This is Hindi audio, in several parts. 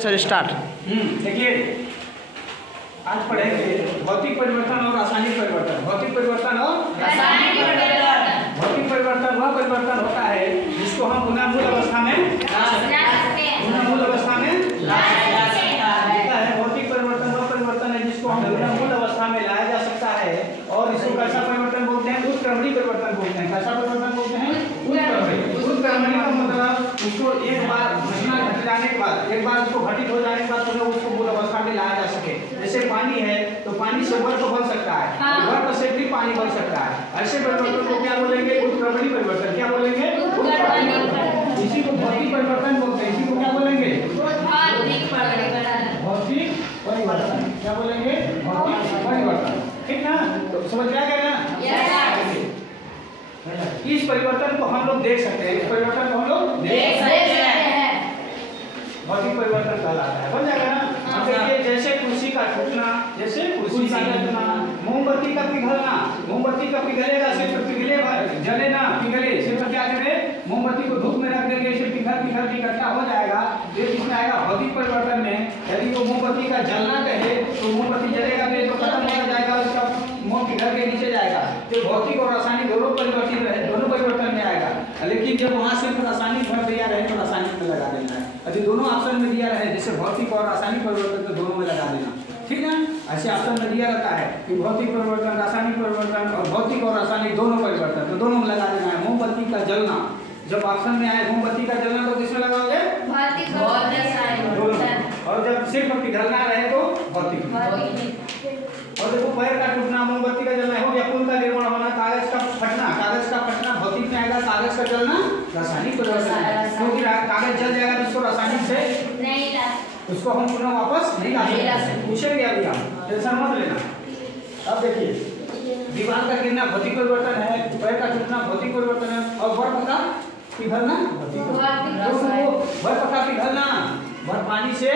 Sir start. देखिए आज पढ़ेंगे भौतिक परिवर्तन और रासायनिक परिवर्तन। भौतिक परिवर्तन और रासायनिक परिवर्तन। भौतिक परिवर्तन वह परिवर्तन होता है जिसको हम पुनः मूल अवस्था में होता है। भौतिक परिवर्तन वह परिवर्तन है जिसको हम पुनः मूल अवस्था में लाया जा सकता है और इसको कैसा परिवर्तन बोलते हैं? उत्क्रमणीय परिवर्तन बोलते हैं। कैसा परिवर्तन बोलते हैं? उत्क्रमणीय का मतलब उसको एक बार घटना घट जाने के बाद, एक बार उसको घटित हो जाने के बाद तो उसको मूल अवस्था में लाया जा सके। जैसे पानी है तो पानी से बर्फ बन सकता है, बर्फ से भी पानी बन सकता है। ऐसे परिवर्तन को क्या बोलेंगे? उत्क्रमणीय परिवर्तन। क्या बोलेंगे? इसी को भौतिक परिवर्तन बोलते हैं। इसी को क्या बोलेंगे? भौतिक परिवर्तन। क्या बोलेंगे? भौतिक परिवर्तन। ठीक ना? तो समझ में आ गया ना? इस परिवर्तन को हम लोग देख सकते हैं। इस परिवर्तन को हम लोग देख सकते हैं। भौतिक परिवर्तन कहलाता है। बन जाएगा ना? देखिए जैसे कुर्सी का टूटना, जैसे कुर्सी का टूटना, मोमबत्ती का पिघलना। मोमबत्ती का पिघलेगा सिर्फ पिघलेगा, जले ना पिघले, सिर्फ क्या करे? मोमबत्ती को धूप में रख देंगे, इसे पिघल पिघल के इकट्ठा हो जाएगा। ये किसमें आएगा? भौतिक परिवर्तन में। यदि वो मोमबत्ती का जलना कहे तो मोमबत्ती जलेगा नहीं तो खत्म हो जाएगा, उसका मोम पिघल के नीचे जाएगा। तो भौतिक और रासायनिक दोनों परिवर्तित रहे, दोनों परिवर्तन में आएगा। लेकिन जब वहाँ सिर्फ रासायनिक भर दिया रहे तो रासायनिक में लगा देना है। यदि दोनों ऑप्शन में दिया रहे जैसे भौतिक और रासायनिक परिवर्तन तो दोनों में लगा देना। ठीक है? ऐसे ऑप्शन में दिया रहता है कि भौतिक परिवर्तन, रासायनिक परिवर्तन और भौतिक और रासायनिक दोनों परिवर्तन, तो दोनों में लगा देना है। मोमबत्ती का जलना जब ऑप्शन में आए मोमबत्ती का जलना तो किसमें लगाओगे? और जब सिर्फ पिघलना रहे तो भौतिक। और देखो पैर का टूटना, मोमबत्ती का जलना हो गया, पुल का निर्माण होना, कागज का फटना भौतिक में आएगा, कागज का जलना रासायनिक परिवर्तन। क्योंकि कागज जल जाएगा तो उसको रासायनिक से नहीं ला, उसको हम पुनः वापस नहीं ला सकते। पूछेंगे अभी आप, टेंशन मत लेना। अब देखिए दीवार का गिरना भौतिक परिवर्तन है, पैर का टूटना भौतिक परिवर्तन है और बर्फ का पिघलना भौतिक परिवर्तन। बर्फ का पिघलना, बर्फ पानी से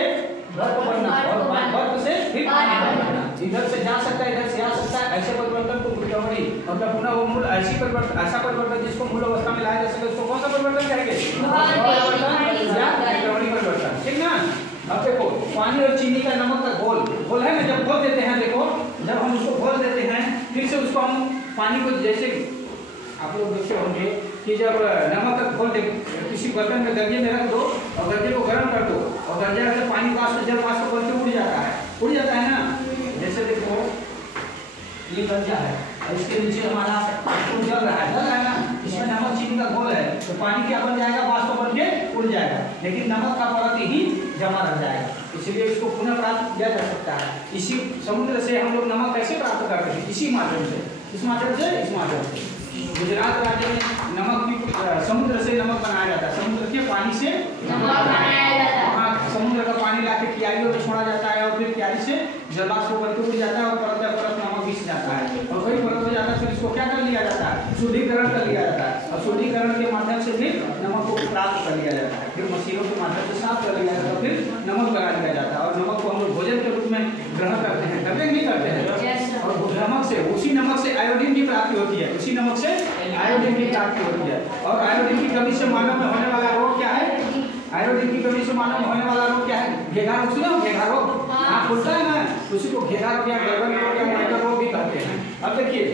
बर्फ बनना और बर्फ से फिर पानी बनना, इधर से जा सकता है इधर से आ सकता है। ऐसे परिवर्तन को उत्क्रमणीय मतलब पुनः वो मूल ऐसा परिवर्तन जिसको मूल अवस्था में लाया जा सके उसको कौन सा परिवर्तन कहेंगे? उत्क्रमणीय परिवर्तन। ठीक ना? अब देखो पानी और चीनी का नमक का घोल है ना, जब घोल देते हैं, देखो जब हम उसको घोल देते हैं फिर से उसको हम पानी को, जैसे आप लोग देखते होंगे कि जब नमक का घोल किसी बर्तन में गंजे में रख दो और गंजे को गर्म कर दो और गंजे से पानी वाष्प जल वाष्प बन के उड़ जाता है ना। जैसे देखो ये गंजा है और इसके नीचे हमारा जल रहा है ना, इसमें नमक चीनी का घोल है तो पानी क्या बन जाएगा? वाष्प बन के उड़ जाएगा, लेकिन नमक का परत ही जमा रह जाएगा। इसलिए इसको पुनः प्राप्त किया जा सकता है। इसी समुद्र से हम लोग नमक कैसे प्राप्त करते हैं? इसी माध्यम से, इस माध्यम से गुजरात राज्य में नमक भी समुद्र से नमक बनाया जाता है। समुद्र के पानी से नमक बनाया जाता है। वहाँ समुद्र का पानी लाके क्यारियों में छोड़ा जाता है और फिर क्यारी से जलवाष्प बन के उड़ जाता है और परत नमक घिस जाता है और कई परत हो जाता है। फिर इसको क्या कर लिया जाता है? शुद्धिकरण कर लिया जाता है और शुद्धिकरण के माध्यम से फिर नमक को प्राप्त कर लिया जाता है। फिर मशीनों के माध्यम से साफ कर लिया जाता है, फिर नमक लगा दिया जाता है और नमक को हम लोग भोजन के रूप में ग्रहण करते हैं। करते नहीं करते हैं? और नमक से, उसी नमक से आयोडीन की प्राप्ति होती है, उसी नमक से आयोडीन की प्राप्ति होती है। और आयोडीन की कमी से मानव में होने वाला रोग क्या है? आयोडीन की कमी से मानव में होने वाला रोग क्या है? घेघा रोग। सुनो घेघा रोग, हाँ खुलता है ना, उसी को घेघा रोग या गर्दन रोग या माइटर रोग भी कहते हैं। अब देखिए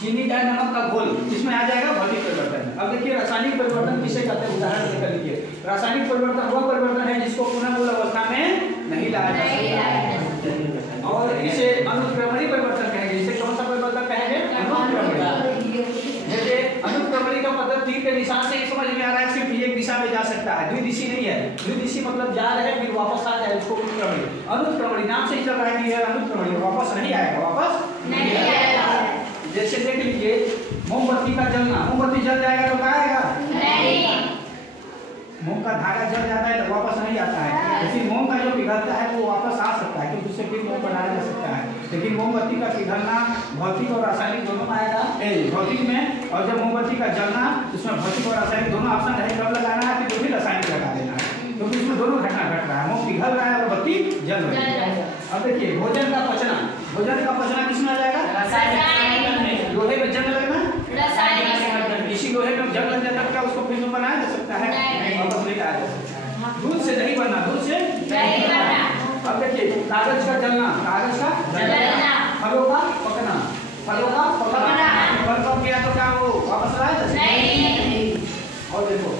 चीनी का नमक का घोल इसमें आ जाएगा भौतिक परिवर्तन। अब देखिए रासायनिक परिवर्तन किसे कहते हैं? उदाहरण देकर लीजिए। रासायनिक परिवर्तन वह परिवर्तन है जिसको पुनः मूल अवस्था में नहीं लाया जा सकता और इसे अनुत्क्रमणीय परिवर्तन कहेंगे। इसे कौन सा परिवर्तन कहेंगे? अनुत्क्रमणीय। जैसे अनुत्क्रमणीय का मतलब तीर के निशान से ही समझ में आ रहा है सिर्फ एक दिशा में जा सकता है, द्विदिशी नहीं है। द्विदिशी मतलब जा रहे फिर वापस आ जाए, उसको उत्क्रमणीय। अनुत्क्रमणीय नाम से ही चल रहा है कि यह अनुत्क्रमणीय, वापस नहीं आएगा, वापस नहीं आएगा। जैसे देख लीजिए मोमबत्ती का जलना, मोमबत्ती जल जाएगा तो क्या आएगा? नहीं। मोम का धागा जल जाता है तो वापस नहीं आता है, लेकिन मोम का जो पिघलता है वो वापस आ सकता है क्योंकि उससे फिर मोम बनाया जा सकता है। लेकिन मोमबत्ती का पिघलना भौतिक और रासायनिक दोनों में आएगा, भौतिक में। और जब मोमबत्ती का जलना उसमें भौतिक और रासायनिक दोनों ऑप्शन है, कब लगाना है तो फिर रासायनिक लगा देना है क्योंकि इसमें दोनों घटना घट रहा है, मोम पिघल रहा है और बत्ती जल रही है। अब देखिए भोजन का पचना किसमें आ जाएगा? लोहे में जंग लगना, इसी लोहे में जंग लग जाता है, क्या उसको फिर बनाया जा सकता है? वापस नहीं लाया जा सकता है। दूध से दही बनना, कागज का जलना, कागज का जलना। फलों का पकना, फलों का पकना। फल पक गया तो क्या वो वापस आएगा? नहीं। और देखो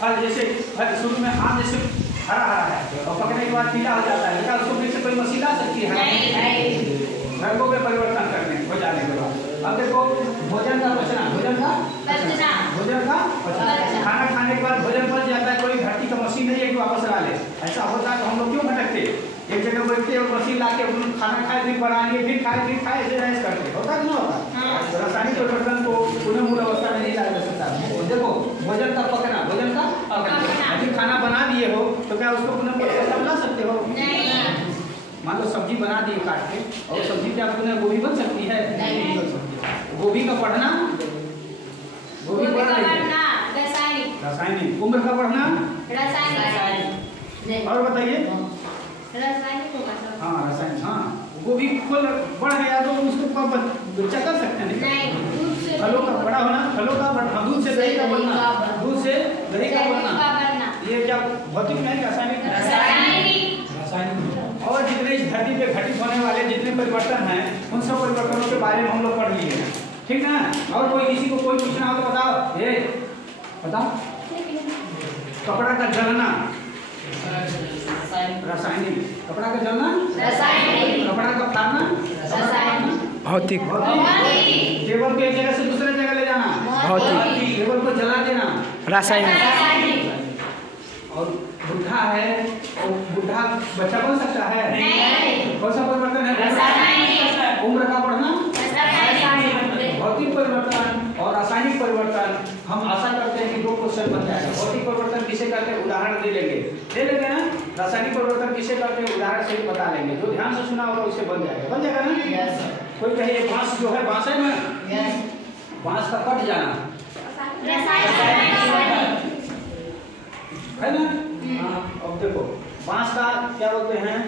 फल जैसे फल शुरू में आम जैसे हरा हरा है और पकने के बाद पीला हो जाता है, क्या उसको फिर से कोई मशीन ला सकती है? नहीं। रंगों में परिवर्तन करने हो जाने के बाद अब देखो भोजन का पचना, भोजन का पचना। भोजन का पचना। खाना खाने के बाद भोजन पच जाता है, कोई धरती का मशीन नहीं है कि वापस ला ले। ऐसा होता है तो हम लोग क्यों भटकते? एक जगह बैठते और मशीन ला के खाना खाए फिर बनाएंगे फिर खाए ऐसे ऐसे करते, होता कि नहीं होता? रासायनिक परिवर्तन को पुनः मूल अवस्था में नहीं लाया जा सकता। देखो भोजन का पकना, भोजन का पकना। अभी खाना बना दिए हो तो क्या उसको पुनः मूल अवस्था में ला सकते हो? नहीं। मान लो सब्जी बना दी काट के और सब्जी क्या पुनः गोभी बन सकती है? नहीं बन सकती है। गोभी का बढ़ना, गोभी बढ़ रही है, रासायनिक। रासायनिक। उम्र का बढ़ना, रासायनिक। और बताइए। रासायनिक होगा सर। हाँ रासायनिक। हाँ गोभी फल बढ़ गया तो उसको बच्चा कर सकते हैं? नहीं। दूध से फलों का बड़ा होना, फलों का बढ़ना, दूध से दही का बनना, दूध से दही का बनना, ये क्या भौतिक नहीं रासायनिक? रासायनिक। और जितने इस धरती पे घटित होने वाले जितने परिवर्तन हैं उन सब परिवर्तनों के बारे में हम लोग पढ़ लिए हैं, ठीक है ना? और कोई किसी को कोई पूछना हो तो बताओ, ये बताओ। कपड़ा का जलना रासायनिक, कपड़ा का जलना रासायनिक, कपड़ा का फाड़ना रासायनिक, भौतिक, केबल को एक जगह से दूसरे जगह ले जाना, भौतिक, केबल को जला देना, रासायनिक, और बुढ़ा है और बुढ़ा बच्चा बन सकता है? नहीं। कौन सा परिवर्तन है? रासायनिक। उम्र का बढ़ना, रासायनिक, भौतिक परिवर्तन और रासायनिक परिवर्तन। हम आशा करते हैं कि 2 क्वेश्चन बन जाएगा। भौतिक परिवर्तन किसे कहते हैं उदाहरण दे लेंगे ना? रासायनिक परिवर्तन किसे कहते हैं उदाहरण से ही बता लेंगे। जो ध्यान से सुना होगा उससे बन जाएगा ना? कोई कहे बांस जो है बांस है ना, बांस का कट जाना है ना? हाँ, अब देखो बांस का क्या बोलते हैं?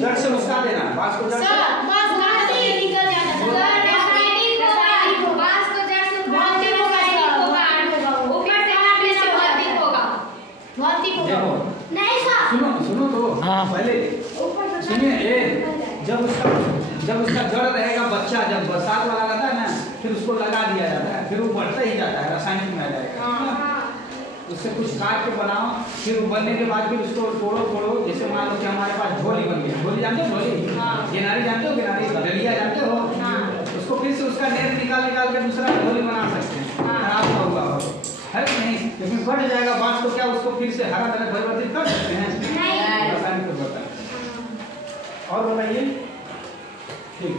जड़ से उसका देना, बांस को जड़ से सुनो तो हाँ। पहले सुनिए। जब उसका जड़ रहेगा बच्चा, जब बरसात वाला रहता है ना फिर उसको लगा दिया जाता है, फिर वो बढ़ता ही जाता है, रासायनिक में आ जाएगा। उससे कुछ काट के बनाओ, फिर बनने के बाद फिर उसको तोड़ो। जैसे मान लो कि हमारे पास झोली बन गई, झोली जानते हो? झोली गेनारी जानते हो? गेनारी डलिया जानते हो? उसको फिर से उसका नेट निकाल के दूसरा झोली बना सकते हैं, खराब हुआ है कि नहीं? लेकिन बढ़ जाएगा बांस तो क्या उसको फिर से हरा तरह परिवर्तित कर सकते हैं? रासायनिक परिवर्तन। और बताइए। ठीक।